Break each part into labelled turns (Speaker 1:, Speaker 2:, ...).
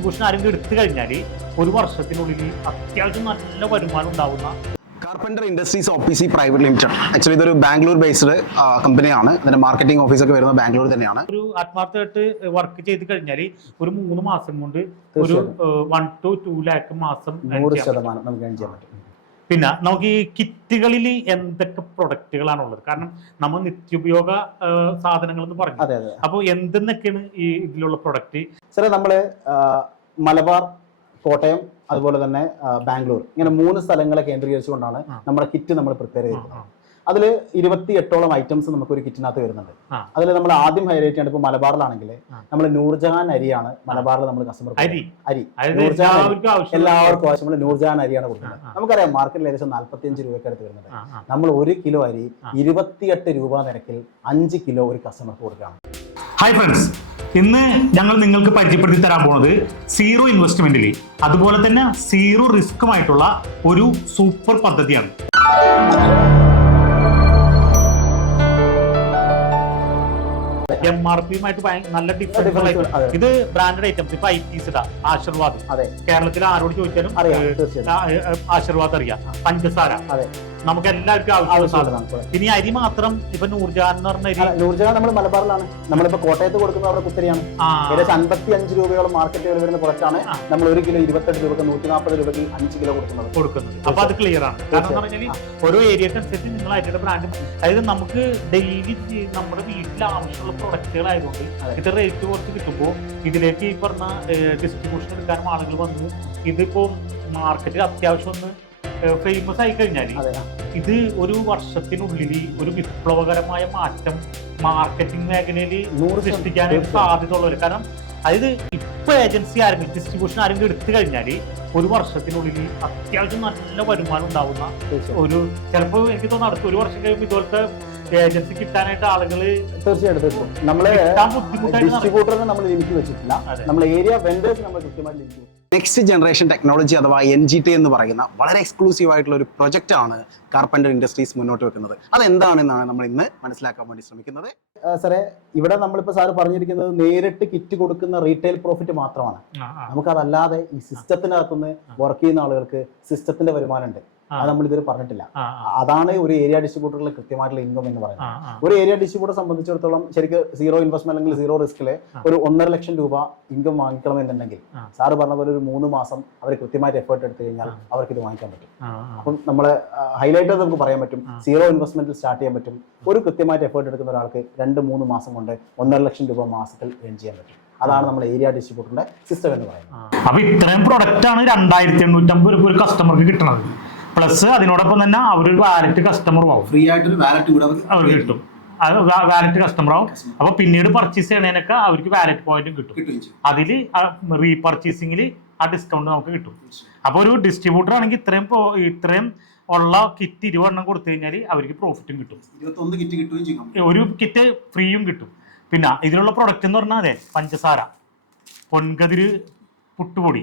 Speaker 1: Distribution ആരെങ്കിലും എടുത്തു കഴിഞ്ഞാൽ ഒരു വർഷത്തിനുള്ളിൽ അത്യാവശ്യം നല്ല വരുമാനം ഉണ്ടാവുന്ന
Speaker 2: carpenter industries O P C private limited actually ഇതൊരു ബാംഗ്ലൂർ ബേസ്ഡ് കമ്പനിയാണ് ഇതിന്റെ മാർക്കറ്റിംഗ് ഓഫീസ് ഒക്കെ വരുന്നത് ബാംഗ്ലൂർ തന്നെയാണ്.
Speaker 1: ഒരു ആത്മാർത്ഥമായിട്ട് വർക്ക് ചെയ്ത് കഴിഞ്ഞാൽ ഒരു മൂന്ന് മാസം കൊണ്ട് ഒരു വൺ ടു ടു ലാക്ക് മാസം
Speaker 3: നൂറ്. ശതമാനം നമുക്ക് ചെയ്യാൻ പറ്റും.
Speaker 1: പിന്നെ നമുക്ക് ഈ കിറ്റുകളിൽ എന്തൊക്കെ പ്രൊഡക്റ്റുകളാണ് ഉള്ളത്? കാരണം നമ്മൾ നിത്യോപയോഗ സാധനങ്ങൾ എന്ന് പറഞ്ഞു
Speaker 3: അതെ അതെ.
Speaker 1: അപ്പോൾ എന്തെന്നൊക്കെയാണ് ഈ ഇതിലുള്ള പ്രൊഡക്റ്റ്
Speaker 3: സാറേ നമ്മൾ മലബാർ കോട്ടയം അതുപോലെ തന്നെ ബാംഗ്ലൂർ ഇങ്ങനെ മൂന്ന് സ്ഥലങ്ങളെ കേന്ദ്രീകരിച്ചുകൊണ്ടാണ്. നമ്മുടെ കിറ്റ് നമ്മൾ പ്രിപ്പയർ ചെയ്യുന്നത് അതിൽ ഇരുപത്തി എട്ടോളം ഐറ്റംസ് നമുക്ക് ഒരു കിറ്റിനകത്ത് വരുന്നുണ്ട്. അതിൽ നമ്മൾ ആദ്യം ഹൈലൈറ്റ് ചെയ്യേണ്ടത് ഇപ്പോൾ മലബാറിലാണെങ്കിൽ. നമ്മൾ നൂർജഹാൻ അരിയാണ് മലബാറിൽ നമ്മൾ കസ്റ്റമർ
Speaker 1: അരി
Speaker 3: അരി നൂർജഹാൻ.
Speaker 1: എല്ലാവർക്കും ആവശ്യം
Speaker 3: നൂർജഹാൻ അരിയാണ് കൊടുക്കുന്നത്. നമുക്കറിയാം മാർക്കറ്റിൽ ഏകദേശം നാല്പത്തിയഞ്ച് രൂപയ്ക്ക് അടുത്ത്
Speaker 1: ആ.
Speaker 3: നമ്മൾ ഒരു കിലോ അരി. ഇരുപത്തിയെട്ട് രൂപ നിരക്കിൽ അഞ്ച് കിലോ ഒരു കസ്റ്റമർക്ക് കൊടുക്കുകയാണ്
Speaker 1: ഹായ് ഫ്രണ്ട്സ് ഇന്ന് ഞങ്ങൾ നിങ്ങൾക്ക് പരിചയപ്പെടുത്തി തരാൻ പോണത് സീറോ ഇൻവെസ്റ്റ്മെന്റിൽ അതുപോലെ തന്നെ സീറോ റിസ്ക്കുമായിട്ടുള്ള ഒരു സൂപ്പർ പദ്ധതിയാണ് എം ആർ പിയുമായിട്ട് നല്ല ഡിഫറൻസ് ഇത് ബ്രാൻഡഡ് ഐറ്റംസ് ഇപ്പൊ ഐ ടീസ് ഇടാം. ആശീർവാദ്.
Speaker 3: അതെ.
Speaker 1: കേരളത്തിൽ ആരോട് ചോദിച്ചാലും ആശീർവാദ് അറിയാം. പഞ്ചസാര. നമുക്ക് എല്ലാവർക്കും ആവശ്യമുള്ള
Speaker 3: സാധനമാണ്.
Speaker 1: ഇനി അരി മാത്രം ഇപ്പൊ നൂർജാൻ എന്ന് പറഞ്ഞ അരി
Speaker 3: നൂർജാൻ നമ്മൾ മലബാറിലാണ്. നമ്മളിപ്പോ കോട്ടയത്ത് കൊടുക്കുന്ന അവിടെ കുത്തരിയാണ്. ഏകദേശം അൻപത്തി അഞ്ച് രൂപയോളം മാർക്കറ്റ് വില വരുന്ന പ്രൊഡക്റ്റാണ് നമ്മൾ ഒരു കിലോ ഇരുപത്തെട്ട് രൂപക്ക് നൂറ്റി നാൽപ്പത് രൂപയ്ക്ക് അഞ്ച് കിലോ കൊടുക്കുന്നത്.
Speaker 1: കൊടുക്കുന്നത്. അപ്പൊ അത് ക്ലിയർ ആണ്. കാരണം എന്ന് പറഞ്ഞാൽ ഓരോ ഏരിയക്ക് അനുസരിച്ച് നിങ്ങൾ അതിന്റെ ബ്രാൻഡ് അതായത് നമുക്ക് ഡെയിലി നമ്മുടെ വീട്ടിൽ ആവശ്യമുള്ള പ്രൊഡക്റ്റുകൾ ആയതുകൊണ്ട്
Speaker 3: അതെ.
Speaker 1: ഇത് റേറ്റ് കുറച്ച് കിട്ടുമ്പോൾ ഇതിലേക്ക് ഈ പറഞ്ഞ ഡിസ്ട്രിബ്യൂഷൻ എടുക്കാനും ആളുകൾ വന്ന് ഇതിപ്പോ മാർക്കറ്റിൽ അത്യാവശ്യം ഒന്ന് ഫേമസ് ആയി കഴിഞ്ഞാൽ ഇത് ഒരു വർഷത്തിനുള്ളിൽ ഒരു വിപ്ലവകരമായ മാറ്റം മാർക്കറ്റിംഗ് മേഖലയിൽ സൃഷ്ടിക്കാനായിട്ട്
Speaker 3: തീർച്ചയായും.
Speaker 1: സാധ്യത ഉള്ളത് കാരണം അതായത് ഇപ്പൊ ഏജൻസി ആരെങ്കിലും ഡിസ്ട്രിബ്യൂഷൻ ആരെങ്കിലും എടുത്തു കഴിഞ്ഞാൽ ഒരു വർഷത്തിനുള്ളിൽ അത്യാവശ്യം നല്ല വരുമാനം ഉണ്ടാവുന്ന ഒരു ചിലപ്പോൾ എനിക്ക് തോന്നുന്നു അടുത്ത ഒരു വർഷം കഴിയുമ്പോൾ ഇതുപോലത്തെ ഏജൻസി കിട്ടാനായിട്ട് ആളുകൾ
Speaker 3: തീർച്ചയായിട്ടും തീർച്ചയായും
Speaker 1: നമ്മൾ.
Speaker 3: ഡിസ്ട്രിബ്യൂട്ടറിനെ നമ്മൾ ലിമിറ്റ് വെച്ചിട്ടില്ല. നമ്മൾ ഏരിയ വെൻഡേഴ്സ് നമ്മൾ കൃത്യമായിട്ട് ലിമിറ്റ്
Speaker 2: നെക്സ്റ്റ് ജനറേഷൻ ടെക്നോളജി അഥവാ എൻ ജി ടി എന്ന് പറയുന്ന വളരെ എക്സ്ക്ലൂസീവ് ആയിട്ടുള്ള ഒരു പ്രൊജക്റ്റ് ആണ് കാർപ്പന്റർ ഇൻഡസ്ട്രീസ് മുന്നോട്ട് വെക്കുന്നത്. അതെന്താണെന്നാണ് നമ്മൾ ഇന്ന് മനസ്സിലാക്കാൻ വേണ്ടി ശ്രമിക്കുന്നത്?
Speaker 3: സാറേ ഇവിടെ നമ്മളിപ്പോ സാറ് പറഞ്ഞിരിക്കുന്നത് നേരിട്ട് കിറ്റ് കൊടുക്കുന്ന റീറ്റെയിൽ പ്രോഫിറ്റ് മാത്രമാണ്. നമുക്കതല്ലാതെ ഈ സിസ്റ്റത്തിനകത്തുനിന്ന് വർക്ക് ചെയ്യുന്ന ആളുകൾക്ക് സിസ്റ്റത്തിന്റെ വരുമാനമുണ്ട്. അത് നമ്മൾ ഇതുവരെ പറഞ്ഞിട്ടില്ല. അതാണ് ഒരു ഏരിയ ഡിസ്ട്രിബ്യൂട്ടറിൽ കൃത്യമായിട്ടുള്ള ഇൻകം എന്ന് പറയുന്നത്. ഒരു ഏരിയ ഡിസ്ട്രിബ്യൂട്ടർ സംബന്ധിച്ചിടത്തോളം ശരിക്കും സീറോ ഇൻവെസ്റ്റ്മെന്റ് അല്ലെങ്കിൽ സീറോ
Speaker 1: റിസ്കിൽ
Speaker 3: ഒരു ഒന്നര ലക്ഷം രൂപ ഇൻകം വാങ്ങിക്കണം
Speaker 1: എന്നുണ്ടെങ്കിൽ
Speaker 3: സാറ് പറഞ്ഞ പോലെ ഒരു മൂന്ന് മാസം അവർ കൃത്യമായിട്ട് എഫേർട്ട് എടുത്തു കഴിഞ്ഞാൽ അവർക്ക് ഇത് വാങ്ങിക്കാൻ പറ്റും. അപ്പം നമ്മൾ ഹൈലൈറ്റ് നമുക്ക് പറയാൻ പറ്റും. സീറോ ഇൻവെസ്റ്റ്മെന്റിൽ സ്റ്റാർട്ട് ചെയ്യാൻ പറ്റും. ഒരു കൃത്യമായിട്ട് എഫേർട്ട് എടുക്കുന്ന ഒരാൾക്ക് രണ്ട് മൂന്ന് മാസം കൊണ്ട് ഒന്നര ലക്ഷം രൂപ മാസത്തിൽ ഏൺ ചെയ്യാൻ പറ്റും. അതാണ് നമ്മുടെ ഏരിയ ഡിസ്ട്രിബ്യൂട്ടറിന്റെ സിസ്റ്റം എന്ന് പറയുന്നത്.
Speaker 1: അപ്പൊ ഇത്രയും പ്രൊഡക്റ്റ് ആണ് രണ്ടായിരത്തി എണ്ണൂറ്റമ്പത് രൂപ ഒരു കസ്റ്റമർക്ക് കിട്ടുന്നത് പ്ലസ് അതിനോടൊപ്പം തന്നെ അവരൊരു വാലറ്റ് കസ്റ്റമറും ആവും.
Speaker 4: ഫ്രീ ആയിട്ട് വാലറ്റ് കൂടെ അവർക്ക്
Speaker 1: കിട്ടും. അത് വാലറ്റ് കസ്റ്റമർ ആവും. അപ്പൊ പിന്നീട് പർച്ചേസ് ചെയ്യണേനൊക്കെ അവർക്ക് വാലറ്റ് പോയിന്റും കിട്ടും. അതിൽ റീപർച്ചേസിംഗിൽ ആ ഡിസ്കൗണ്ട് നമുക്ക് കിട്ടും. അപ്പോൾ ഒരു ഡിസ്ട്രിബ്യൂട്ടർ ആണെങ്കിൽ ഇത്രയും ഇത്രയും ഉള്ള കിറ്റ് ഇരുപെണ്ണം കൊടുത്തു കഴിഞ്ഞാൽ അവർക്ക് പ്രോഫിറ്റും കിട്ടും.
Speaker 4: കിറ്റ് കിട്ടുകയും ചെയ്യും
Speaker 1: ഒരു കിറ്റ് ഫ്രീയും കിട്ടും. പിന്നെ ഇതിലുള്ള പ്രൊഡക്റ്റ് എന്ന് പറഞ്ഞാൽ അതെ പഞ്ചസാര. പൊൻകതിര് പുട്ടുപൊടി.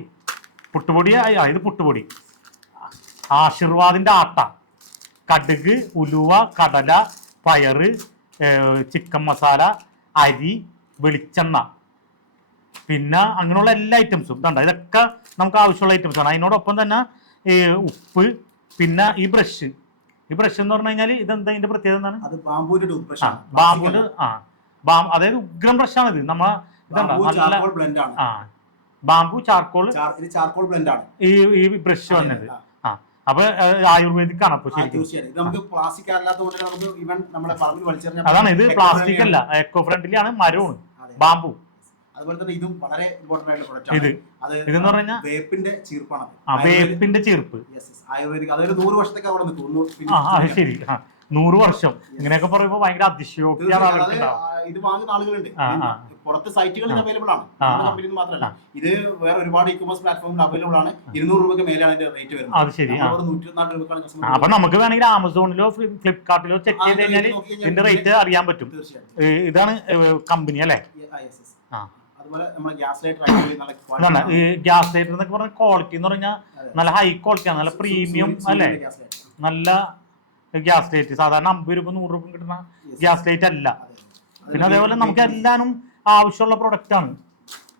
Speaker 1: പുട്ടുപൊടി ഇത് പുട്ടുപൊടി. ആശീർവാദിന്റെ ആട്ട. കടുക് ഉലുവ കടല പയറ് ചിക്കൻ മസാല അരി വെളിച്ചെണ്ണ. പിന്നെ അങ്ങനെയുള്ള എല്ലാ ഐറ്റംസും ഇതുണ്ട്. ഇതൊക്കെ നമുക്ക് ആവശ്യമുള്ള ഐറ്റംസ് ആണ്. അതിനോടൊപ്പം തന്നെ ഈ ഉപ്പ് പിന്നെ ഈ ബ്രഷ് ഈ ബ്രഷ് എന്ന് പറഞ്ഞു കഴിഞ്ഞാൽ ഇതെന്താ? ഇതിന്റെ പ്രത്യേകത എന്താണ്?
Speaker 4: ബ്രഷ്
Speaker 1: ആ ബാം അതായത് ഉഗ്രം ബ്രഷ് ആണ് ഇത്. നമ്മ ആ ബാമ്പു ചാർക്കോൾ
Speaker 4: ചാർ- ചാർക്കോൾ ബ്ലെൻഡ് ആണ്.
Speaker 1: ഈ ഈ ബ്രഷ് വന്നത്. അപ്പൊ ആയുർവേദിക് ആണ് അപ്പൊ ശരിക്കും. അതാണ് ഇത് പ്ലാസ്റ്റിക് അല്ല എക്കോ ഫ്രണ്ട്ലി ആണ്
Speaker 4: മരവും
Speaker 1: ബാമ്പു
Speaker 4: അതുപോലെ തന്നെ ഇതും വളരെ ഇമ്പോർട്ടന്റ് ആയിട്ടുള്ള പ്രൊഡക്റ്റ്
Speaker 1: ഇതെന്ന് പറഞ്ഞാൽ
Speaker 4: വേപ്പിന്റെ ചീർപ്പാണ്
Speaker 1: ആ വേപ്പിന്റെ ചീർപ്പ്.
Speaker 4: ആയുർവേദിക് അതൊരു നൂറ് വർഷത്തേക്ക് അവിടെ നിൽക്കും.
Speaker 1: ശരി. നൂറ് വർഷം. ഇങ്ങനെയൊക്കെ പറയുമ്പോ ഭയങ്കര അതിശയോക്തിയാണ്
Speaker 4: ഇത് വാങ്ങുന്ന ആളുകളുണ്ട്. പുറത്ത് സൈറ്റുകളിൽ. അവൈലബിൾ ആണ്.
Speaker 1: കമ്പനി
Speaker 4: കമ്പനിയിൽ മാത്രമല്ല. ഇത് വേറെ ഒരുപാട് ഇ കോമേഴ്സ് പ്ലാറ്റ്ഫോമിൽ അവൈലബിൾ ആണ് ഇരുന്നൂറ് രൂപയ്ക്ക് മേലെയാണ് ഇതിന്റെ റേറ്റ് വരുന്നത്.
Speaker 1: അത് ശരി
Speaker 4: രൂപക്കാണ്
Speaker 1: അപ്പൊ നമുക്ക് വേണമെങ്കിൽ ആമസോണിലോ ഫ്ലിപ്കാർട്ടിലോ ചെക്ക് ചെയ്ത് കഴിഞ്ഞാൽ ഇതിന്റെ റേറ്റ് അറിയാൻ പറ്റും. ഇതാണ് കമ്പനി അല്ലേ?
Speaker 4: ആ, ഗ്യാസ് ലൈറ്റർ അടിപൊളി നല്ല
Speaker 1: ഈ ഗ്യാസ് ലൈറ്റർ എന്നൊക്കെ പറഞ്ഞ ക്വാളിറ്റി എന്ന് പറഞ്ഞാൽ നല്ല ഹൈ ക്വാളിറ്റി ആണ്. നല്ല പ്രീമിയം അല്ലേ. നല്ല ഗ്യാസ് ലൈറ്റ് സാധാരണ അമ്പത് രൂപ നൂറ് രൂപ കിട്ടുന്ന ഗ്യാസ് ലൈറ്റ് അല്ല. പിന്നെ അതേപോലെ നമുക്ക്
Speaker 4: എല്ലാവരും
Speaker 1: എല്ലാനും ആവശ്യമുള്ള പ്രൊഡക്റ്റ് ആണ്.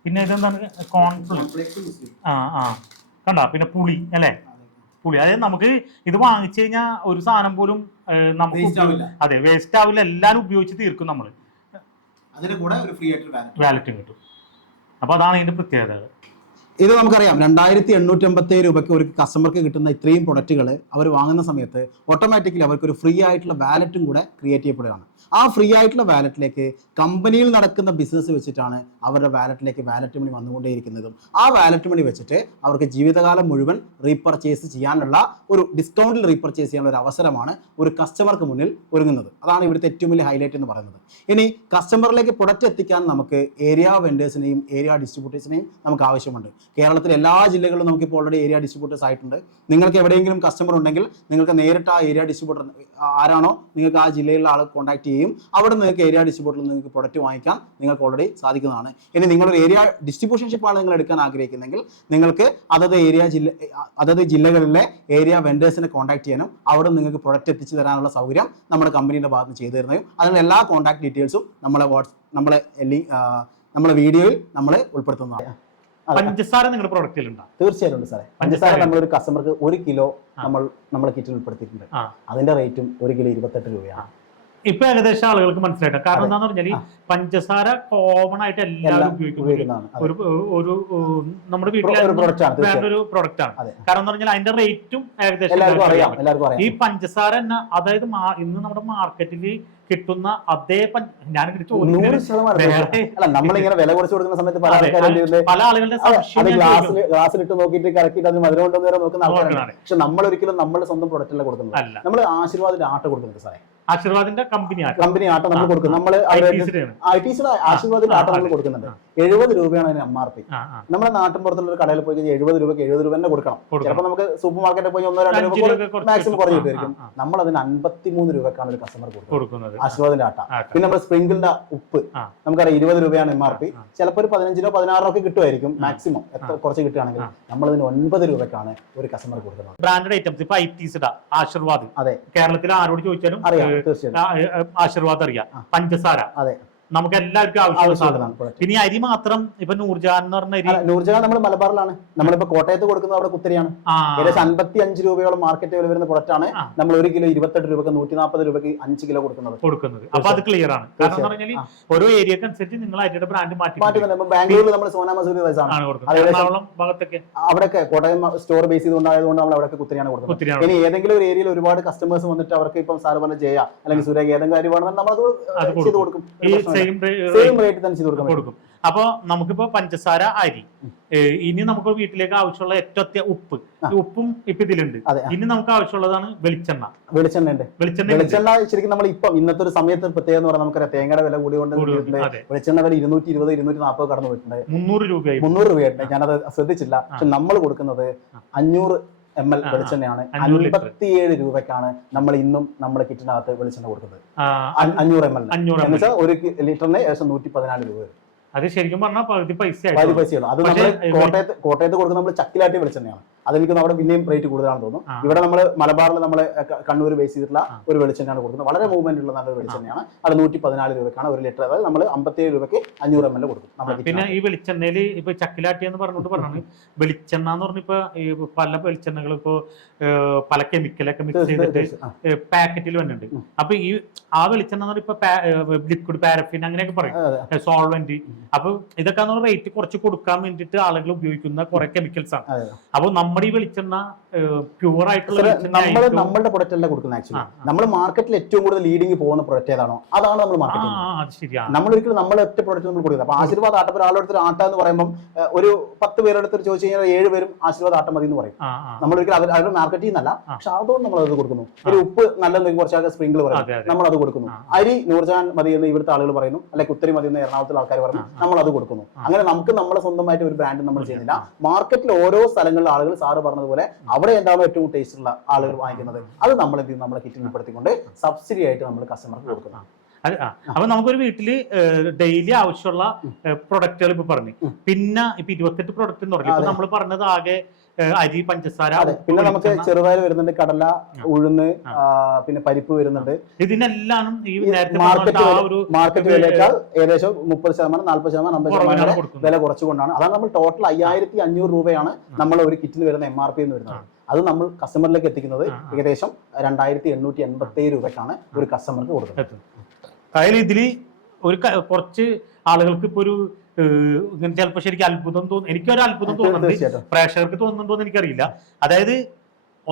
Speaker 1: പിന്നെ ഇതെന്താണ്?
Speaker 4: കോൺഫ്ലി
Speaker 1: ആ ആ. കണ്ട? പിന്നെ പുളി അല്ലേ? പുളി. അതായത് നമുക്ക് ഇത് വാങ്ങിച്ചു കഴിഞ്ഞാൽ ഒരു സാധനം പോലും നമുക്ക് അതെ വേസ്റ്റ് ആവില്ല. എല്ലാവരും ഉപയോഗിച്ച് തീർക്കും നമ്മൾ
Speaker 4: അതിന്റെ കൂടെ ഒരു ഫ്രീ ആയിട്ട് വാലറ്റും
Speaker 1: കിട്ടും. അപ്പൊ അതാണ് ഇതിന്റെ പ്രത്യേകതകൾ
Speaker 2: ഇത് നമുക്കറിയാം. രണ്ടായിരത്തി എണ്ണൂറ്റി അമ്പത്തേഴ് രൂപയ്ക്ക് ഒരു കസ്റ്റമർക്ക് കിട്ടുന്ന ഇത്രയും പ്രൊഡക്റ്റുകൾ അവർ വാങ്ങുന്ന സമയത്ത് ഓട്ടോമാറ്റിക്കലി അവർക്ക് ഒരു ഫ്രീ ആയിട്ടുള്ള വാലറ്റും കൂടെ ക്രിയേറ്റ് ചെയ്യപ്പെടുകയാണ്. ആ ഫ്രീ ആയിട്ടുള്ള വാലറ്റിലേക്ക് കമ്പനിയിൽ നടക്കുന്ന ബിസിനസ് വെച്ചിട്ടാണ് അവരുടെ വാലറ്റിലേക്ക് വാലറ്റ് മണി വന്നുകൊണ്ടേയിരിക്കുന്നതും. ആ വാലറ്റ് മണി വെച്ചിട്ട് അവർക്ക് ജീവിതകാലം മുഴുവൻ റീപർച്ചേസ് ചെയ്യാനുള്ള ഒരു ഡിസ്കൗണ്ടിൽ റീപർച്ചേസ് ചെയ്യാനുള്ള ഒരു അവസരമാണ് ഒരു കസ്റ്റമർക്ക് മുന്നിൽ ഒരുങ്ങുന്നത്. അതാണ് ഇവിടുത്തെ ഏറ്റവും വലിയ ഹൈലൈറ്റ് എന്ന് പറയുന്നത്. ഇനി കസ്റ്റമറിലേക്ക് പ്രൊഡക്റ്റ് എത്തിക്കാൻ നമുക്ക് ഏരിയ വെൻഡേഴ്സിനെയും ഏരിയ ഡിസ്ട്രിബ്യൂട്ടേഴ്സിനെയും നമുക്ക് ആവശ്യമുണ്ട്. കേരളത്തിലെ എല്ലാ ജില്ലകളിലും നമുക്ക് ഇപ്പോൾ ഓൾറെഡി ഏരിയ ഡിസ്ട്രിബ്യൂട്ടേഴ്സ് ആയിട്ടുണ്ട്. നിങ്ങൾക്ക് എവിടെയെങ്കിലും കസ്റ്റമർ ഉണ്ടെങ്കിൽ നിങ്ങൾക്ക് നേരിട്ട് ആ ഏരിയ ഡിസ്ട്രിബ്യൂട്ടർ ആരാണോ നിങ്ങൾക്ക് ആ ജില്ലയിലുള്ള ആൾ കോൺടാക്ട് ചെയ്യും. അവിടെ നിങ്ങൾക്ക് ഏരിയ ഡിസ്ട്രിബ്യൂട്ടറിൽ നിങ്ങൾക്ക് പ്രൊഡക്റ്റ് വാങ്ങിക്കാൻ നിങ്ങൾക്ക് ഓൾറെഡി സാധിക്കുന്നതാണ്. ഇനി നിങ്ങളൊരു ഏരിയ ഡിസ്ട്രിബ്യൂഷൻഷിപ്പാണ് നിങ്ങൾ എടുക്കാൻ ആഗ്രഹിക്കുന്നെങ്കിൽ നിങ്ങൾക്ക് അതത് ഏരിയ ജില്ല അതത് ജില്ലകളിലെ ഏരിയ വെൻഡേഴ്സിനെ കോൺടാക്ട് ചെയ്യാനും അവിടെ നിങ്ങൾക്ക് പ്രൊഡക്റ്റ് എത്തിച്ചു തരാനുള്ള സൗകര്യം നമ്മുടെ കമ്പനിയുടെ ഭാഗത്ത് ചെയ്തു തരുന്നതും അതിനുള്ള എല്ലാ കോൺടാക്ട് ഡീറ്റെയിൽസും നമ്മളെ വാട്സ് നമ്മളെ നമ്മളെ വീഡിയോയിൽ നമ്മൾ ഉൾപ്പെടുത്തുന്നതാണ്.
Speaker 1: പഞ്ചസാര നിങ്ങളുടെ പ്രൊഡക്റ്റിൽ ഉണ്ടാവും
Speaker 3: തീർച്ചയായിട്ടും ഉണ്ട് സാറേ. പഞ്ചസാര നമ്മൾ ഒരു കസ്റ്റമർക്ക് ഒരു കിലോ നമ്മൾ നമ്മളെ കിറ്റിൽ ഉൾപ്പെടുത്തിയിട്ടുണ്ട്. അതിന്റെ റേറ്റും ഒരു കിലോ ഇരുപത്തെട്ട് രൂപയാണ്.
Speaker 1: ഇപ്പൊ ഏകദേശം ആളുകൾക്ക് മനസ്സിലായിട്ട്? കാരണം. എന്താന്ന് പറഞ്ഞാൽ
Speaker 3: ആ.
Speaker 1: പഞ്ചസാര കോമൺ ആയിട്ട് എല്ലാവരും ഉപയോഗിക്കുന്ന
Speaker 3: ഉപയോഗിക്കുന്നതാണ്.
Speaker 1: ഒരു ഒരു നമ്മുടെ വീട്ടിലെ
Speaker 3: തീർച്ചയായും.
Speaker 1: ഒരു പ്രൊഡക്റ്റ് ആണ്. കാരണം എന്ന് പറഞ്ഞാൽ അതിന്റെ റേറ്റും ഏകദേശം. ഈ പഞ്ചസാര തന്നെ അതായത് ഇന്ന് നമ്മുടെ മാർക്കറ്റിൽ കിട്ടുന്ന അതേ ഞാനിങ്ങനെ
Speaker 3: നൂറ് ശതമാനം നമ്മളിങ്ങനെ വില കുറച്ച് കൊടുക്കുന്ന സമയത്ത് പല
Speaker 1: അതെ,
Speaker 3: ആൾക്കാരും
Speaker 1: പല ആളുകളുടെ ഞാൻ
Speaker 3: ഗ്ലാസ്സിൽ ഗ്ലാസ്സിലിട്ട് നോക്കിയിട്ട് കറക്കിയിട്ട് അത് മധുരം വരെ നോക്കുന്ന ആൾക്കാരാണ് പക്ഷെ നമ്മൾ ഒരിക്കലും നമ്മുടെ സ്വന്തം പ്രൊഡക്റ്റ് അല്ല കൊടുക്കുന്നത്. നമ്മൾ ആശീർവാദിന്റെ ആട്ട കൊടുക്കുന്നുണ്ട് സാറേ.
Speaker 1: ആശീർവാദിന്റെ കമ്പനി ആട്ടോ.
Speaker 3: കമ്പനി ആട്ട നമ്മൾ കൊടുക്കും. നമ്മൾ
Speaker 1: ITC യുടെ ആണ്.
Speaker 3: ഐ ടി സിയുടെ ആശീർവാദിന്റെ ആട്ടം നമ്മൾ. കൊടുക്കുന്നുണ്ട്. എഴുപത് രൂപയാണ് അതിന് എം ആർ പി. നമ്മുടെ നാട്ടിൻ പുറത്തുള്ള ഒരു കടയിൽ പോയി കഴിഞ്ഞാൽ എഴുപത് രൂപയ്ക്ക് എഴുപത് രൂപ തന്നെ കൊടുക്കണം. ചിലപ്പോൾ നമുക്ക് സൂപ്പർ മാർക്കറ്റിൽ പോയി ഒന്നോ രണ്ടോ രൂപ മാക്സിമം. കുറഞ്ഞു കിട്ടുമായിരിക്കും. നമ്മൾ അതിന് അൻപത്തിമൂന്ന് രൂപക്കാണ് ഒരു കസ്റ്റമർ കൊടുക്കുന്നത്.
Speaker 1: കൊടുക്കുന്നത്.
Speaker 3: ആശീർവാദിന്റെ ആട്ട. പിന്നെ നമ്മുടെ സ്പ്രിങ്കിളിന്റെ ഉപ്പ്. നമുക്കറിയാം ഇരുപത് രൂപയാണ് എം ആർ പി. ചിലപ്പോൾ ഒരു പതിനഞ്ചിനോ പതിനാറോ ഒക്കെ കിട്ടുമായിരിക്കും മാക്സിമം എത്ര കുറച്ച് കിട്ടുകയാണെങ്കിൽ
Speaker 1: നമ്മൾ
Speaker 3: ഇതിന് ഒൻപത് രൂപയ്ക്കാണ് ഒരു കസ്റ്റമർ കൊടുക്കുന്നത്.
Speaker 1: ബ്രാൻഡഡ് ഐറ്റംസ് ഇപ്പൊ ഐ ടി ആശീർവാദ്.
Speaker 3: അതെ.
Speaker 1: കേരളത്തിൽ ആരോട് ചോദിച്ചാലും
Speaker 3: അറിയാം തീർച്ചയായിട്ടും.
Speaker 1: ആശീർവാദ് അറിയാം. പഞ്ചസാര.
Speaker 3: അതെ.
Speaker 1: നമുക്ക് എല്ലാവർക്കും ആവശ്യമുള്ള
Speaker 3: സാധനമാണ്.
Speaker 1: പിന്നെ ഈ അരി മാത്രം ഇപ്പൊ നൂർജാൻ എന്ന് പറഞ്ഞ അരി.
Speaker 3: അല്ല, നൂർജഹാൻ നമ്മൾ മലബാറിലാണ്. നമ്മളിപ്പോ കോട്ടയത്ത് കൊടുക്കുന്നത് അവിടെ കുത്തരിയാണ്. ഏകദേശം അൻപത്തി അഞ്ച് രൂപയോളം മാർക്കറ്റ് വില വരുന്ന പ്രൊഡക്റ്റ് ആണ് നമ്മൾ ഒരു കിലോ ഇരുപത്തെട്ട് രൂപക്ക് നൂറ്റി നാൽപ്പത് രൂപക്ക് അഞ്ച് കിലോ കൊടുക്കുന്നത്.
Speaker 1: കൊടുക്കുന്നത്. അപ്പൊ അത് ക്ലിയർ ആണ്. കാരണം എന്ന് പറഞ്ഞാൽ ഓരോ ഏരിയക്ക് അനുസരിച്ച് നിങ്ങൾ അരിയുടെ ബ്രാൻഡ് മാറ്റി
Speaker 3: മാറ്റുന്നുണ്ട് ബാംഗ്ലൂരിൽ നമ്മൾ സോനാ മസൂരി റൈസ് ആണ്.
Speaker 1: എറണാകുളം ഭാഗത്തൊക്കെ.
Speaker 3: അവിടെയൊക്കെ കോട്ടയം സ്റ്റോർ ബേസ് ചെയ്തുകൊണ്ടായതുകൊണ്ട് നമ്മൾ അവിടെയൊക്കെ കുത്തരിയാണ് കൊടുക്കുന്നത്. ഇനി ഏതെങ്കിലും ഒരു ഏരിയയിൽ ഒരുപാട് കസ്റ്റമേഴ്സ് വന്നിട്ട് അവർക്ക് ഇപ്പം സാറ് പറഞ്ഞ ജയ അല്ലെങ്കിൽ സുരേഖ ഏതെങ്കിലും കാര്യം വേണമെന്ന് നമ്മളത്
Speaker 1: അത്
Speaker 3: ചെയ്ത് കൊടുക്കും.
Speaker 1: സെയിം
Speaker 3: സെയിം റേറ്റ് തന്നെ ചെയ്ത് കൊടുക്കാൻ പറ്റും.
Speaker 1: കൊടുക്കും. അപ്പൊ നമുക്കിപ്പോ പഞ്ചസാര അരി. ഇനി നമുക്ക് വീട്ടിലേക്ക് ആവശ്യമുള്ള ഏറ്റവും അത്യ ഉപ്പ്. ഉപ്പും ഇപ്പൊ ഇതിലുണ്ട്. ഇനി നമുക്ക് ആവശ്യമുള്ളതാണ് വെളിച്ചെണ്ണ.
Speaker 3: വെളിച്ചെണ്ണ ഉണ്ട്.
Speaker 1: വെളിച്ചെണ്ണ.
Speaker 3: വെളിച്ചെണ്ണ ശരിക്കും നമ്മൾ ഇപ്പം ഇന്നത്തെ ഒരു സമയത്ത് പ്രത്യേകം എന്ന് പറഞ്ഞാൽ നമുക്കറിയാം തേങ്ങയുടെ വില കൂടിയുണ്ട് വെളിച്ചെണ്ണ വില ഇരുന്നൂറ്റി ഇരുപത് ഇരുന്നൂറ്റി നാൽപ്പത് കടന്നു പോയിട്ടുണ്ട്.
Speaker 1: മുന്നൂറ് രൂപയായി.
Speaker 3: മുന്നൂറ് രൂപയായിട്ട് ഞാനത് ശ്രദ്ധിച്ചില്ല. പക്ഷെ നമ്മൾ കൊടുക്കുന്നത് അഞ്ഞൂറ് എം എൽ. വെളിച്ചെണ്ണയാണ്. അൻപത്തിയേഴ് രൂപയ്ക്കാണ് നമ്മൾ ഇന്നും നമ്മുടെ കിറ്റിനകത്ത് വെളിച്ചെണ്ണ കൊടുക്കുന്നത്. അഞ്ഞൂറ് എം എൽ
Speaker 1: അഞ്ഞൂറ്
Speaker 3: എന്ന്
Speaker 1: ml.
Speaker 3: വെച്ചാൽ ഒരു ലിറ്ററിന് ഏകദേശം നൂറ്റി പതിനാല് രൂപ വരും.
Speaker 1: അത് ശരിക്കും പറഞ്ഞാൽ പകുതി പൈസ
Speaker 3: പകുതി. പൈസയുള്ളൂ അത് നമ്മൾ കോട്ടയത്ത് കോട്ടയത്ത് കൊടുക്കുന്ന നമ്മൾ ചക്കിലാട്ടി വെളിച്ചെണ്ണയാണ്. അതെനിക്ക് അവിടെ പിന്നെയും റേറ്റ് കൂടുതലാണെന്ന് തോന്നുന്നു. ഇവിടെ നമ്മൾ മലബാറിൽ നമ്മൾ കണ്ണൂർ ബേസ് ചെയ്തിട്ടുള്ള. ഒരു വെളിച്ചെണ്ണയാണ് കൊടുക്കുന്നത്. വളരെ മൂവ്മെന്റ് ഉള്ള നല്ലൊരു വെളിച്ചെണ്ണയാണ്. അത് നൂറ്റി പതിനാല് രൂപക്കാണ് ഒരു ലിറ്റർ. അതായത് നമ്മൾ അമ്പത്തേഴ് രൂപയ്ക്ക് അഞ്ഞൂറ് എം എൽ കൊടുക്കും
Speaker 1: പിന്നെ ഈ വെളിച്ചെണ്ണയിൽ ഇപ്പൊ ചക്കിലാട്ടി എന്ന് പറഞ്ഞുകൊണ്ട് പറഞ്ഞു വെളിച്ചെണ്ണ എന്ന് പറഞ്ഞിപ്പോ പല വെളിച്ചെണ്ണകൾ ഇപ്പോ പല കെമിക്കലൊക്കെ മിക്സ് ചെയ്തിട്ട്. പാക്കറ്റിൽ വന്നിട്ടുണ്ട്. അപ്പൊ ഈ ആ വെളിച്ചെണ്ണ എന്ന് പറഞ്ഞാൽ ഇപ്പൊ ലിക്വിഡ് പാരഫിൻ അങ്ങനെയൊക്കെ പറയും. സോൾവെന്റ് അപ്പൊ ഇതൊക്കെ റേറ്റ് കുറച്ച് കൊടുക്കാൻ വേണ്ടിയിട്ട് ആളുകൾ ഉപയോഗിക്കുന്ന കുറെ കെമിക്കൽസ് ആണ്.
Speaker 3: അപ്പൊ
Speaker 1: അപ്പൊ നമ്മുടെ ഈ വെളിച്ചെണ്ണ പ്യൂർ ആയിട്ടുള്ള
Speaker 3: നമ്മൾ. നമ്മളുടെ പ്രൊഡക്റ്റ് അല്ല കൊടുക്കുന്നത് ആക്ച്വലി. നമ്മൾ മാർക്കറ്റിൽ ഏറ്റവും കൂടുതൽ ലീഡിങ് പോകുന്ന പ്രൊഡക്റ്റ് ഏതാണോ അതാണ് നമ്മൾ മാർക്കറ്റ് നമ്മൾ ഒരിക്കലും നമ്മൾ ഒറ്റ പ്രൊഡക്റ്റ് നമ്മൾ കൊടുക്കുന്നത് അപ്പൊ ആശീർവാദ് ആട്ട ഒരാളെടുത്ത് ആട്ട എന്ന് പറയുമ്പോൾ ഒരു പത്ത് പേരെടുത്ത് ചോദിച്ചു കഴിഞ്ഞാൽ ഏഴ് പേരും ആശീർവാദ് ആട്ട മതി എന്ന് പറയും. നമ്മൾ ഒരിക്കലും അവർ അവരുടെ മാർക്കറ്റിൽ നിന്നല്ല. പക്ഷെ അതുകൊണ്ട് നമ്മൾ അത് കൊടുക്കുന്നു. ഒരു ഉപ്പ് നല്ലതെങ്കിൽ കുറച്ചാൾക്ക് സ്പ്രിംഗിൾ പറയും. നമ്മൾ അത്. കൊടുക്കുന്നു. അരി നൂർജാൻ മതി എന്ന് ഇവിടുത്തെ ആളുകൾ പറയുന്നു. അല്ലെങ്കിൽ കുത്തരി മതി എന്ന് എറണാകുളത്തിലെ ആൾക്കാർ പറയുന്നു. നമ്മൾ അത് കൊടുക്കുന്നു. അങ്ങനെ നമുക്ക് നമ്മളെ സ്വന്തമായിട്ട് ഒരു ബ്രാൻഡ് നമ്മൾ ചെയ്യുന്നില്ല. മാർക്കറ്റിൽ ഓരോ സ്ഥലങ്ങളിലെ ആളുകൾ സാറ് പറഞ്ഞതുപോലെ അവിടെ എന്താണോ ഏറ്റവും ടേസ്റ്റ് ഉള്ള ആളുകൾ വാങ്ങിക്കുന്നത് അത് നമ്മൾ എന്ത് ചെയ്യും നമ്മളെ കിറ്റിൽ ഉൾപ്പെടുത്തിക്കൊണ്ട് സബ്സിഡി ആയിട്ട് നമ്മൾ കസ്റ്റമർക്ക് കൊടുക്കുന്നു
Speaker 1: അത് ആ. അപ്പൊ നമുക്കൊരു വീട്ടിൽ ഡെയിലി ആവശ്യമുള്ള പ്രൊഡക്റ്റുകൾ ഇപ്പൊ പറഞ്ഞു. പിന്നെ ഇപ്പൊ ഇരുപത്തെട്ട് പ്രൊഡക്റ്റ് എന്ന് പറഞ്ഞു. ഇപ്പൊ. നമ്മൾ പറഞ്ഞത് ആകെ അരി പഞ്ചസാര
Speaker 3: പിന്നെ നമുക്ക് ചെറുപയർ വരുന്നുണ്ട് കടല ഉഴുന്ന് പിന്നെ പരിപ്പ് വരുന്നുണ്ട്.
Speaker 1: ഇതിനെല്ലാം ഈ
Speaker 3: മാർക്കറ്റ് മാർക്കറ്റ് വിലയേക്കാൾ ഏകദേശം മുപ്പത് ശതമാനം നാല്പത് ശതമാനം അമ്പത് ശതമാനം വില കുറച്ചുകൊണ്ടാണ്. അതാണ് നമ്മൾ ടോട്ടൽ അയ്യായിരത്തി അഞ്ഞൂറ് രൂപയാണ് നമ്മൾ ഒരു കിറ്റിന് വരുന്ന എം ആർ പി എന്ന് വരുന്നത്. അത് നമ്മൾ കസ്റ്റമറിലേക്ക് എത്തിക്കുന്നത്. ഏകദേശം രണ്ടായിരത്തി എണ്ണൂറ്റി എൺപത്തി രൂപയ്ക്കാണ് ഒരു കസ്റ്റമർക്ക് കൊടുക്കുന്നത്.
Speaker 1: അതായത് ഇതിൽ ഒരു കുറച്ച് ആളുകൾക്ക് ഇപ്പൊ ഒരു ഇങ്ങനെ ചിലപ്പോൾ ശരിക്കും അത്ഭുതം തോന്നും. എനിക്കൊരു അത്ഭുതം തോന്നുന്നുണ്ട്. പ്രേക്ഷകർക്ക് തോന്നുന്നുണ്ടോ എന്ന് എനിക്കറിയില്ല. അതായത്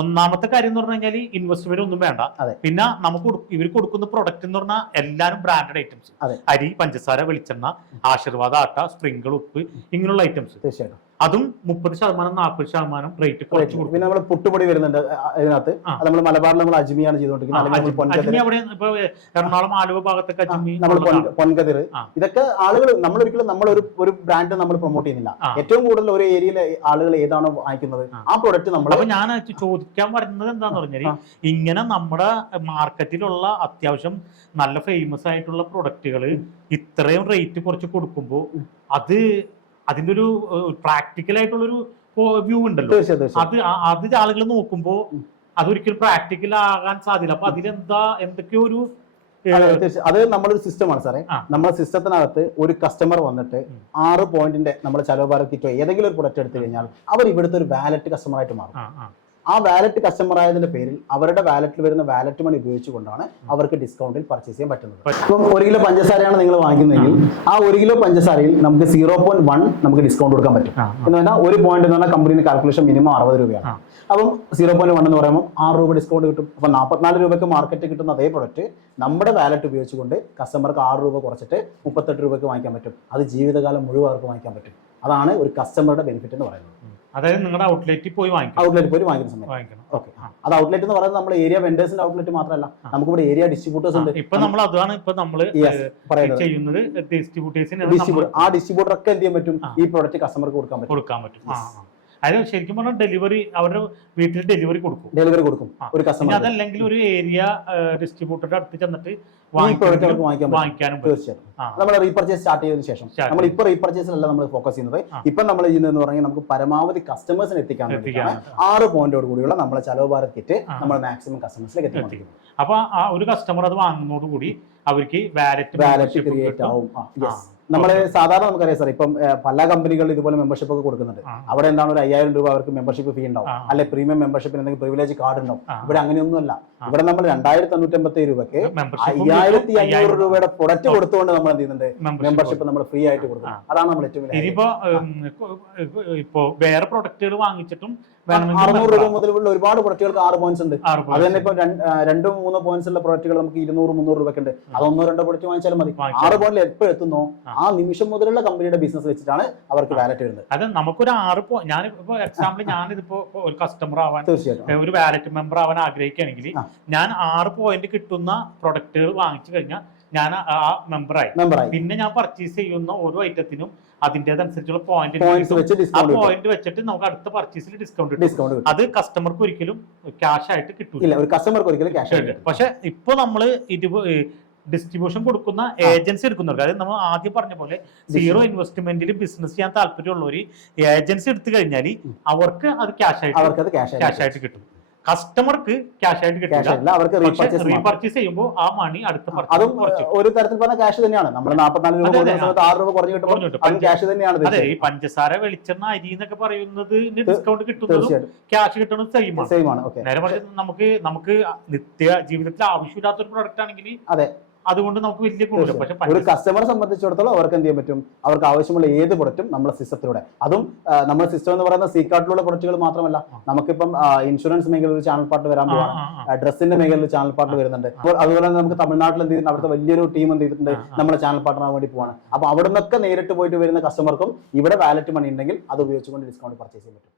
Speaker 1: ഒന്നാമത്തെ കാര്യം എന്ന് പറഞ്ഞു കഴിഞ്ഞാൽ ഇൻവെസ്റ്റ്മെന്റ് ഒന്നും വേണ്ട. പിന്നെ നമുക്ക് ഇവർ കൊടുക്കുന്ന പ്രൊഡക്റ്റ് എന്ന് പറഞ്ഞാൽ എല്ലാവരും ബ്രാൻഡഡ് ഐറ്റംസ്. അരി പഞ്ചസാര വെളിച്ചെണ്ണ ആശീർവാദ ആട്ട സ്പ്രിങ്കിൾ ഉപ്പ് ഇങ്ങനെയുള്ള ഐറ്റംസ്
Speaker 3: തീർച്ചയായിട്ടും.
Speaker 1: അതും മുപ്പത് ശതമാനം നാൽപ്പത് ശതമാനം റേറ്റ് കുറച്ച് കൊടുക്കും.
Speaker 3: പിന്നെ നമ്മൾ പുട്ടുപൊടി വരുന്നുണ്ട് അതിനകത്ത് നമ്മൾ മലബാറിൽ നമ്മൾ അജ്മിയാണ് ചെയ്തുകൊണ്ടിരിക്കുന്നത്.
Speaker 1: അവിടെ ഇപ്പൊ എറണാകുളം ആലുവ ഭാഗത്തൊക്കെ അജ്മി
Speaker 3: നമ്മൾ. പൊൻകതിർ ഇതൊക്കെ ആളുകൾ നമ്മൾ ഒരിക്കലും നമ്മൾ ഒരു ഒരു ബ്രാൻഡ് നമ്മൾ പ്രൊമോട്ട് ചെയ്യുന്നില്ല. ഏറ്റവും കൂടുതൽ ഒരു ഏരിയയിലെ ആളുകൾ ഏതാണോ വാങ്ങിക്കുന്നത്
Speaker 1: ആ.
Speaker 3: പ്രൊഡക്റ്റ് നമ്മൾ
Speaker 1: അപ്പൊ ഞാൻ ചോദിക്കാൻ വരുന്നത് എന്താന്ന് പറഞ്ഞാൽ
Speaker 3: ആ.
Speaker 1: ഇങ്ങനെ നമ്മുടെ മാർക്കറ്റിലുള്ള അത്യാവശ്യം നല്ല ഫേമസ് ആയിട്ടുള്ള പ്രൊഡക്റ്റുകൾ ഇത്രയും റേറ്റ് കുറച്ച് കൊടുക്കുമ്പോൾ അത് അതിന്റെ ഒരു പ്രാക്ടിക്കൽ ആയിട്ടുള്ളൊരു വ്യൂ ഉണ്ടല്ലോ. അത് അത് ആളുകൾ നോക്കുമ്പോൾ അതൊരിക്കലും പ്രാക്ടിക്കൽ ആകാൻ സാധ്യത അപ്പൊ അതിലെന്താ എന്തൊക്കെയോ ഒരു
Speaker 3: അതെ, നമ്മളൊരു സിസ്റ്റമാണ് സാറേ. നമ്മുടെ സിസ്റ്റത്തിനകത്ത് ഒരു കസ്റ്റമർ വന്നിട്ട് ആറ് പോയിന്റിന്റെ നമ്മുടെ ചലവ് ഭാരത് കിറ്റോ ഏതെങ്കിലും ഒരു പ്രൊഡക്റ്റ് എടുത്തു കഴിഞ്ഞാൽ അവർ ഇവിടുത്തെ ഒരു വാലറ്റ് കസ്റ്റമർ ആയിട്ട് മാറും.
Speaker 1: ആ,
Speaker 3: വാലറ്റ് കസ്റ്റമർ ആയതിന്റെ പേരിൽ അവരുടെ വാലറ്റിൽ വരുന്ന വാലറ്റ് മണി ഉപയോഗിച്ചുകൊണ്ടാണ് അവർക്ക് ഡിസ്കൗണ്ടിൽ പർച്ചേസ് ചെയ്യാൻ പറ്റുന്നത്.
Speaker 1: പറ്റും.
Speaker 3: ഇപ്പം ഒരു കിലോ പഞ്ചസാരയാണ് നിങ്ങൾ വാങ്ങിക്കുന്നതെങ്കിൽ ആ ഒരു കിലോ പഞ്ചസാരയിൽ നമുക്ക് സീറോ പോയിന്റ് വൺ നമുക്ക് ഡിസ്കൗണ്ട് കൊടുക്കാൻ പറ്റും. എന്ന് പറഞ്ഞാൽ ഒരു പോയിന്റ് എന്ന് പറഞ്ഞാൽ കമ്പനിയുടെ കാൽക്കുലേഷൻ മിനിമം അറുപത് രൂപയാണ്. അപ്പം സീറോ പോയിന്റ് വൺ എന്ന് പറയുമ്പോൾ ആറ് രൂപ ഡിസ്കൗണ്ട് കിട്ടും. അപ്പം നാൽപ്പത്തിനാല് രൂപയ്ക്ക് മാർക്കറ്റ് കിട്ടുന്ന അതേ പ്രൊഡക്റ്റ് നമ്മുടെ വാലറ്റ് ഉപയോഗിച്ചുകൊണ്ട് കസ്റ്റമർക്ക് ആറ് രൂപ കുറച്ചിട്ട് മുപ്പത്തെട്ട് രൂപയ്ക്ക് വാങ്ങിക്കാൻ പറ്റും. അത് ജീവിതകാലം മുഴുവൻ അവർക്ക് വാങ്ങിക്കാൻ പറ്റും. അതാണ് ഒരു കസ്റ്റമറുടെ ബെനിഫിറ്റ് എന്ന് പറയുന്നത്.
Speaker 1: അതായത് നിങ്ങളുടെ ഔട്ട്ലെറ്റിൽ പോയി വാങ്ങിക്കും
Speaker 3: ഔട്ട്ലെറ്റ് പോയി വാങ്ങിക്കുന്ന സമയം
Speaker 1: വാങ്ങിക്കണം.
Speaker 3: ഓക്കെ അത് ഔട്ട്ലെറ്റ് എന്ന് പറയുന്നത് നമ്മുടെ ഏരിയ വെൻഡേഴ്സിന്റെ ഔട്ട്ലെറ്റ് മാത്രമല്ല. നമുക്ക് ഇവിടെ ഏരിയ ഡിസ്ട്രിബ്യൂട്ടേഴ്സ് ഉണ്ട്.
Speaker 1: ഇപ്പൊ നമ്മൾ അതാണ് ഇപ്പൊ
Speaker 3: നമ്മൾ
Speaker 1: ചെയ്യുന്നത് ഡിസ്ട്രിബ്യൂട്ടേഴ്സിന്
Speaker 3: ആ ഡിസ്ട്രിബ്യൂട്ടർ ഒക്കെ എന്ത് ചെയ്യാൻ പറ്റും? ഈ പ്രോഡക്റ്റ് കസ്റ്റമർക്ക് കൊടുക്കാൻ പറ്റും.
Speaker 1: കൊടുക്കാൻ പറ്റും. അതായത് ശരിക്കും പറഞ്ഞാൽ ഡെലിവറി അവരുടെ വീട്ടിൽ ഡെലിവറി കൊടുക്കും.
Speaker 3: ഡെലിവറി കൊടുക്കും. ഒരു കസ്റ്റമർ
Speaker 1: അതല്ലെങ്കിൽ ഒരു ഏരിയ ഡിസ്ട്രിബ്യൂട്ടറുടെ അടുത്ത് ചെന്നിട്ട് വാങ്ങിക്കാനും
Speaker 3: നമ്മൾ റീപർച്ചേസ് സ്റ്റാർട്ട് ചെയ്തതിനു ശേഷം. നമ്മൾ ഇപ്പൊ റീപർച്ചേസിലല്ല നമ്മൾ ഫോക്കസ് ചെയ്യുന്നത്. ഇപ്പൊ നമ്മൾ ചെയ്യുന്നതെന്ന് പറഞ്ഞാൽ നമുക്ക് പരമാവധി കസ്റ്റമേഴ്സിന് എത്തിക്കാൻ ആറ് പോയിന്റോട് കൂടിയുള്ള നമ്മളെ ചലവ് ഭാരത് കിറ്റ്. നമ്മൾ മാക്സിമം കസ്റ്റമേഴ്സിലേക്ക് എത്തിക്കും.
Speaker 1: അപ്പൊ ആ ഒരു കസ്റ്റമർ അത് വാങ്ങുന്നതോടുകൂടി അവർക്ക് വാലറ്റ്
Speaker 3: വാലറ്റ് ക്രിയേറ്റ് ആവും. നമ്മൾ സാധാരണ നമുക്കറിയാം സാർ ഇപ്പം പല കമ്പനികളിൽ ഇതുപോലെ മെമ്പർഷിപ്പ് ഒക്കെ കൊടുക്കുന്നുണ്ട്. അവിടെ എന്താണ് ഒരു അയ്യായിരം രൂപ അവർക്ക് മെമ്പർഷിപ്പ് ഫീ ഉണ്ടാവും. അല്ലെ പ്രീമിയം മെമ്പർഷിപ്പിന് എന്തെങ്കിലും പ്രിവിലേജ് കാർഡ് ഉണ്ടാവും. ഇവിടെ അങ്ങനെയൊന്നുമല്ല. ഇവിടെ നമ്മൾ രണ്ടായിരത്തി തൊണ്ണൂറ്റി അമ്പത്തി രൂപയ്ക്ക് അയ്യായിരത്തി അഞ്ഞൂറ് രൂപയുടെ പ്രൊഡക്റ്റ് കൊടുത്തുകൊണ്ട് നമ്മൾ എന്ത് ചെയ്യുന്നുണ്ട്?
Speaker 1: മെമ്പർഷിപ്പ്
Speaker 3: നമ്മൾ ഫ്രീ ആയിട്ട്
Speaker 1: കൊടുക്കുന്നത്
Speaker 3: അതാണ് നമ്മൾ ഏറ്റവും വലിയ
Speaker 1: ഇനിയിപ്പോ ഇപ്പോ വേറെ പ്രൊഡക്റ്റുകൾ വാങ്ങിച്ചിട്ടും
Speaker 3: അറുന്നൂറ് രൂപ
Speaker 1: മുതൽ
Speaker 3: മുതലുള്ള ഒരുപാട് പ്രൊഡക്റ്റുകൾക്ക് ആറ് പോയിന്റ്സ് ഉണ്ട്. അത് തന്നെ ഇപ്പൊ രണ്ട്- മൂന്ന് പോയിന്റ്സ് ഉള്ള പ്രൊഡക്റ്റുകൾ നമുക്ക് ഇരുന്നൂറ് മുന്നൂറ് രൂപയ്ക്ക് ഉണ്ട്. അത് ഒന്നോ രണ്ടോ പ്രൊഡക്റ്റ് വാങ്ങിച്ചാലും മതി. ആറ് പോയിന്റിൽ എപ്പോൾ എത്തുന്നോ
Speaker 1: ആ.
Speaker 3: ആ നിമിഷം മുതലുള്ള കമ്പനിയുടെ ബിസിനസ് വെച്ചിട്ടാണ് അവർക്ക് വാലറ്റ് വരുന്നത്.
Speaker 1: അത് നമുക്കൊരു ആറ് പോ ഞാൻ ഇപ്പൊ എക്സാമ്പിൾ ഞാനിതിപ്പോ ഒരു കസ്റ്റമർ ആവാൻ
Speaker 3: തീർച്ചയായിട്ടും.
Speaker 1: ഒരു വാലറ്റ് മെമ്പർ ആവാൻ ആഗ്രഹിക്കുകയാണെങ്കിൽ ഞാൻ ആറ് പോയിന്റ് കിട്ടുന്ന പ്രൊഡക്റ്റുകൾ വാങ്ങിച്ചു കഴിഞ്ഞാൽ ഞാൻ ആ മെമ്പറായി
Speaker 3: മെമ്പറായി
Speaker 1: പിന്നെ ഞാൻ പർച്ചേസ് ചെയ്യുന്ന ഓരോ ഐറ്റത്തിനും അതിന്റെതനുസരിച്ചുള്ള പോയിന്റ് ആ പോയിന്റ് വെച്ചിട്ട് നമുക്ക് അടുത്ത പർച്ചേസിൽ ഡിസ്കൗണ്ട്
Speaker 3: ഡിസ്കൗണ്ട്
Speaker 1: അത് കസ്റ്റമർക്ക് ഒരിക്കലും ക്യാഷ് ആയിട്ട് കിട്ടൂല.
Speaker 3: ഇല്ല ഒരു കസ്റ്റമർക്ക് ഒരിക്കലും ക്യാഷ്
Speaker 1: പക്ഷെ ഇപ്പൊ നമ്മൾ ഡിസ്ട്രിബ്യൂഷൻ കൊടുക്കുന്ന ഏജൻസി എടുക്കുന്നവർക്ക് അതായത് നമ്മൾ ആദ്യം പറഞ്ഞ പോലെ സീറോ ഇൻവെസ്റ്റ്മെന്റിൽ ബിസിനസ് ചെയ്യാൻ താല്പര്യമുള്ളവർ ഏജൻസി എടുത്തു കഴിഞ്ഞാൽ അവർക്ക് അത് ക്യാഷ് ആയിട്ട്
Speaker 3: ക്യാഷ്
Speaker 1: ആയിട്ട് കിട്ടും. കസ്റ്റമർക്ക് ക്യാഷ് ആയിട്ട് കിട്ടില്ല.
Speaker 3: അവർക്ക് റീപർച്ചേസ്
Speaker 1: ചെയ്യുമ്പോൾ ആ മണി അടുത്ത
Speaker 3: അതും ഒരു തരത്തിൽ പറഞ്ഞ ക്യാഷ് തന്നെയാണ്. നമ്മൾ നാൽപ്പത്തിനാല് രൂപ ആറ് രൂപ കുറഞ്ഞു കിട്ടുമ്പോൾ ക്യാഷ് തന്നെയാണ്
Speaker 1: അതെ ഈ പഞ്ചസാര വെളിച്ചെണ്ണ അരി എന്നൊക്കെ പറയുന്നത് ഡിസ്കൗണ്ട് കിട്ടുന്നതും ക്യാഷ് കിട്ടുന്നതും സെയിം ആണ്. നേരെ മറിച്ച് നമുക്ക് നമുക്ക് നിത്യ ജീവിതത്തിൽ ആവശ്യമില്ലാത്ത ഒരു പ്രൊഡക്റ്റ് ആണെങ്കിൽ
Speaker 3: അതെ.
Speaker 1: അതുകൊണ്ട് നമുക്ക് വലിയ പക്ഷെ
Speaker 3: ഒരു കസ്റ്റമറെ സംബന്ധിച്ചിടത്തോളം അവർക്ക് എന്ത് ചെയ്യാൻ പറ്റും? അവർക്ക് ആവശ്യമുള്ള ഏത് പ്രൊഡക്റ്റും നമ്മുടെ സിസ്റ്റത്തിലൂടെ അതും നമ്മുടെ സിസ്റ്റം എന്ന് പറയുന്ന സീ കാർഡിലുള്ള പ്രൊഡക്റ്റുകൾ മാത്രമല്ല. നമുക്കിപ്പം ഇൻഷുറൻസ് മേഖലയിൽ ചാനൽ പാർട്ട് വരാൻ പോവാണ്. ഡ്രസ്സിന്റെ മേഖലയിൽ ചാനൽ പാർട്ട് വരുന്നുണ്ട്. അപ്പോൾ അതുപോലെ തന്നെ നമുക്ക് തമിഴ്നാട്ടിൽ എന്ത് ചെയ്യുന്നുണ്ട്? അവിടുത്തെ വലിയൊരു ടീം എന്ത് ചെയ്തിട്ടുണ്ട്. നമ്മുടെ ചാനൽ പാർട്ടിനാൻ വേണ്ടി പോവാണ്. അപ്പൊ അവിടെ നിന്നൊക്കെ നേരിട്ട് പോയിട്ട് വരുന്ന കസ്റ്റമർക്കും ഇവിടെ വാലറ്റ് മണി ഉണ്ടെങ്കിൽ അത് ഉപയോഗിച്ചുകൊണ്ട് ഡിസ്കൗണ്ട് പർച്ചേസ് ചെയ്യാൻ പറ്റും.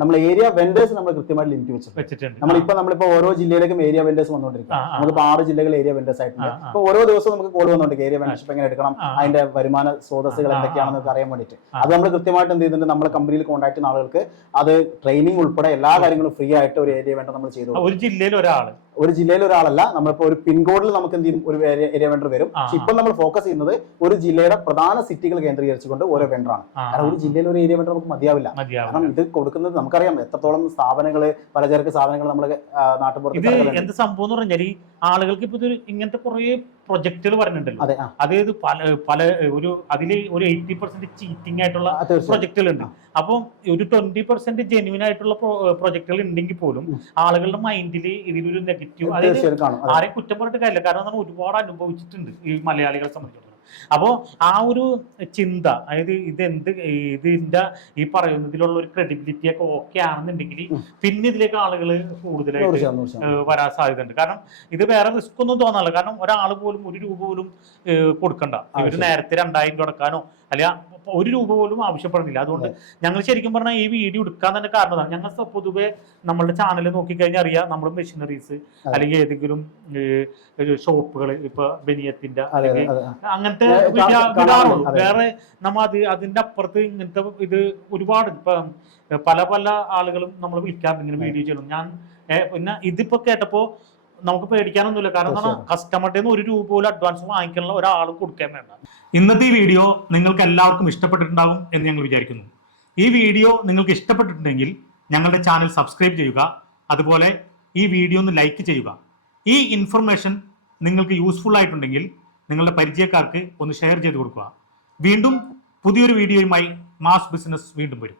Speaker 3: നമ്മൾ ഏരിയ വെൻഡേഴ്സ് നമ്മൾ കൃത്യമായിട്ട് ലിമിറ്റ് വെച്ചിട്ടുണ്ട്. നമ്മളിപ്പോ നമ്മളിപ്പോ ഓരോ ജില്ലയിലേക്കും ഏരിയ വെൻഡേഴ്സ്
Speaker 1: ആ.
Speaker 3: നമുക്കിപ്പോ ആറ് ജില്ലകൾ ഏരിയ വെൻഡേഴ്സ് ആയിട്ടുണ്ട്. ഇപ്പൊ ഓരോ ദിവസവും നമുക്ക് കോൾ വന്നുണ്ട് ഏരിയ മെമ്പർഷിപ്പ് എങ്ങനെ എടുക്കണം അതിന്റെ വരുമാന സ്രോതസ്സുകൾ
Speaker 1: എന്തൊക്കെയാണെന്ന്
Speaker 3: എന്തൊക്കെയാണെന്നൊക്കെ അറിയാൻ വേണ്ടിയിട്ട്. അത് നമ്മൾ കൃത്യമായിട്ട് എന്ത് ചെയ്യുന്നുണ്ട് നമ്മുടെ കമ്പനിയിൽ കോൺടാക്ട് ചെയ്യുന്ന ആളുകൾക്ക് അത് ട്രെയിനിങ് ഉൾപ്പെടെ എല്ലാ കാര്യങ്ങളും ഫ്രീ ആയിട്ട് ഒരു ഏരിയ വേണ്ട നമ്മൾ ചെയ്തു
Speaker 1: ഒരു ജില്ലയിൽ ഒരാൾ
Speaker 3: ഒരു ജില്ലയിൽ ഒരാളല്ല നമ്മളിപ്പോ ഒരു പിൻകോഡിൽ നമുക്ക് എന്ത് ചെയ്യും ഒരു ഏരിയ വെണ്ടർ വരും. പക്ഷെ ഇപ്പൊ നമ്മൾ ഫോക്കസ് ചെയ്യുന്നത് ഒരു ജില്ലയുടെ പ്രധാന സിറ്റികൾ കേന്ദ്രീകരിച്ചുകൊണ്ട് ഓരോ വെണ്ടറാണ് കാരണം ഒരു ജില്ലയിൽ ഒരു ഏരിയ വെണ്ടർ നമുക്ക് മതിയാവില്ല. കാരണം ഇത് കൊടുക്കുന്നത് നമുക്കറിയാം എത്രത്തോളം സ്ഥാപനങ്ങൾ പലചരക്ക് സാധനങ്ങൾ നമ്മൾ നാട്ടുപുറത്ത്.
Speaker 1: എന്ത് സംഭവം എന്ന് പറഞ്ഞാൽ ആളുകൾക്ക് ഇപ്പൊ ഇങ്ങനത്തെ കുറെ പ്രൊജക്ടുകൾ പറഞ്ഞിട്ടുണ്ടല്ലോ.
Speaker 3: അതെ
Speaker 1: അതായത് പല പല ഒരു അതിൽ ഒരു എയ്റ്റി പെർസെന്റ് ചീറ്റിംഗ് ആയിട്ടുള്ള പ്രൊജക്ടുകൾ ഉണ്ട് അപ്പം ഒരു ട്വന്റി പെർസെന്റ് ജെന്യൂൻ ആയിട്ടുള്ള പ്രൊജക്ടുകൾ ഉണ്ടെങ്കിൽ പോലും. ആളുകളുടെ മൈൻഡിൽ ഇതിലൊരു നെഗറ്റീവ് അതായത് ആരെയും കുറ്റം പറഞ്ഞിട്ട് കാര്യമില്ല. കാരണം നമ്മൾ ഒരുപാട് അനുഭവിച്ചിട്ടുണ്ട് ഈ മലയാളികളെ സംബന്ധിച്ചിടത്തോളം. അപ്പോൾ ആ ഒരു ചിന്ത അതായത് ഇതെന്ത് ഇതിന്റെ ഈ പറയുന്നതിലുള്ള ഒരു ക്രെഡിബിലിറ്റി ഒക്കെ ഓക്കെ ആണെന്നുണ്ടെങ്കിൽ പിന്നെ ഇതിലേക്ക് ആളുകൾ കൂടുതലായിട്ട്
Speaker 3: വരാൻ സാധ്യത
Speaker 1: ഉണ്ട് വരാൻ സാധ്യതയുണ്ട്. കാരണം ഇത് വേറെ റിസ്ക് ഒന്നും തോന്നാറില്ല. കാരണം ഒരാൾ പോലും ഒരു രൂപ പോലും കൊടുക്കണ്ട. ഇവർ നേരത്തെ രണ്ടായിരം രൂപ അടക്കാനോ അല്ല ഒരു രൂപ പോലും ആവശ്യപ്പെടുന്നില്ല. അതുകൊണ്ട് ഞങ്ങൾ ശരിക്കും പറഞ്ഞാൽ ഈ വീഡിയോ എടുക്കാൻ തന്നെ കാരണം അതാണ്. ഞങ്ങൾ പൊതുവെ നമ്മളുടെ ചാനൽ നോക്കിക്കഴിഞ്ഞാൽ അറിയാം നമ്മുടെ മെഷീനറീസ് അല്ലെങ്കിൽ ഏതെങ്കിലും ഷോപ്പുകൾ ഇപ്പൊ ബനിയത്തിന്റെ അല്ലെങ്കിൽ അങ്ങനത്തെ വിടാറുള്ളൂ. വേറെ നമ്മ അത് അതിന്റെ അപ്പുറത്ത് ഇങ്ങനത്തെ ഇത് ഒരുപാട് ഇപ്പൊ പല പല ആളുകളും നമ്മൾ വിളിക്കാറുണ്ട് ഇങ്ങനെ വീഡിയോ ചെയ്യണം ഞാൻ പിന്നെ ഇതിപ്പോ കേട്ടപ്പോ നമുക്ക് പേടിക്കാനൊന്നുമില്ല. കാരണം. കസ്റ്റമറുടെ നിന്ന് ഒരു രൂപ പോലും അഡ്വാൻസ് വാങ്ങിക്കാനുള്ള ഒരാളും കൊടുക്കാൻ വേണ്ട. ഇന്നത്തെ ഈ വീഡിയോ നിങ്ങൾക്ക് എല്ലാവർക്കും ഇഷ്ടപ്പെട്ടിട്ടുണ്ടാകും എന്ന് ഞങ്ങൾ വിചാരിക്കുന്നു. ഈ വീഡിയോ നിങ്ങൾക്ക് ഇഷ്ടപ്പെട്ടിട്ടുണ്ടെങ്കിൽ ഞങ്ങളുടെ ചാനൽ സബ്സ്ക്രൈബ് ചെയ്യുക. അതുപോലെ ഈ വീഡിയോ ഒന്ന് ലൈക്ക് ചെയ്യുക. ഈ ഇൻഫർമേഷൻ നിങ്ങൾക്ക് യൂസ്ഫുൾ ആയിട്ടുണ്ടെങ്കിൽ നിങ്ങളുടെ പരിചയക്കാർക്ക് ഒന്ന് ഷെയർ ചെയ്ത് കൊടുക്കുക. വീണ്ടും പുതിയൊരു വീഡിയോയുമായി മാസ് ബിസിനസ് വീണ്ടും വരും.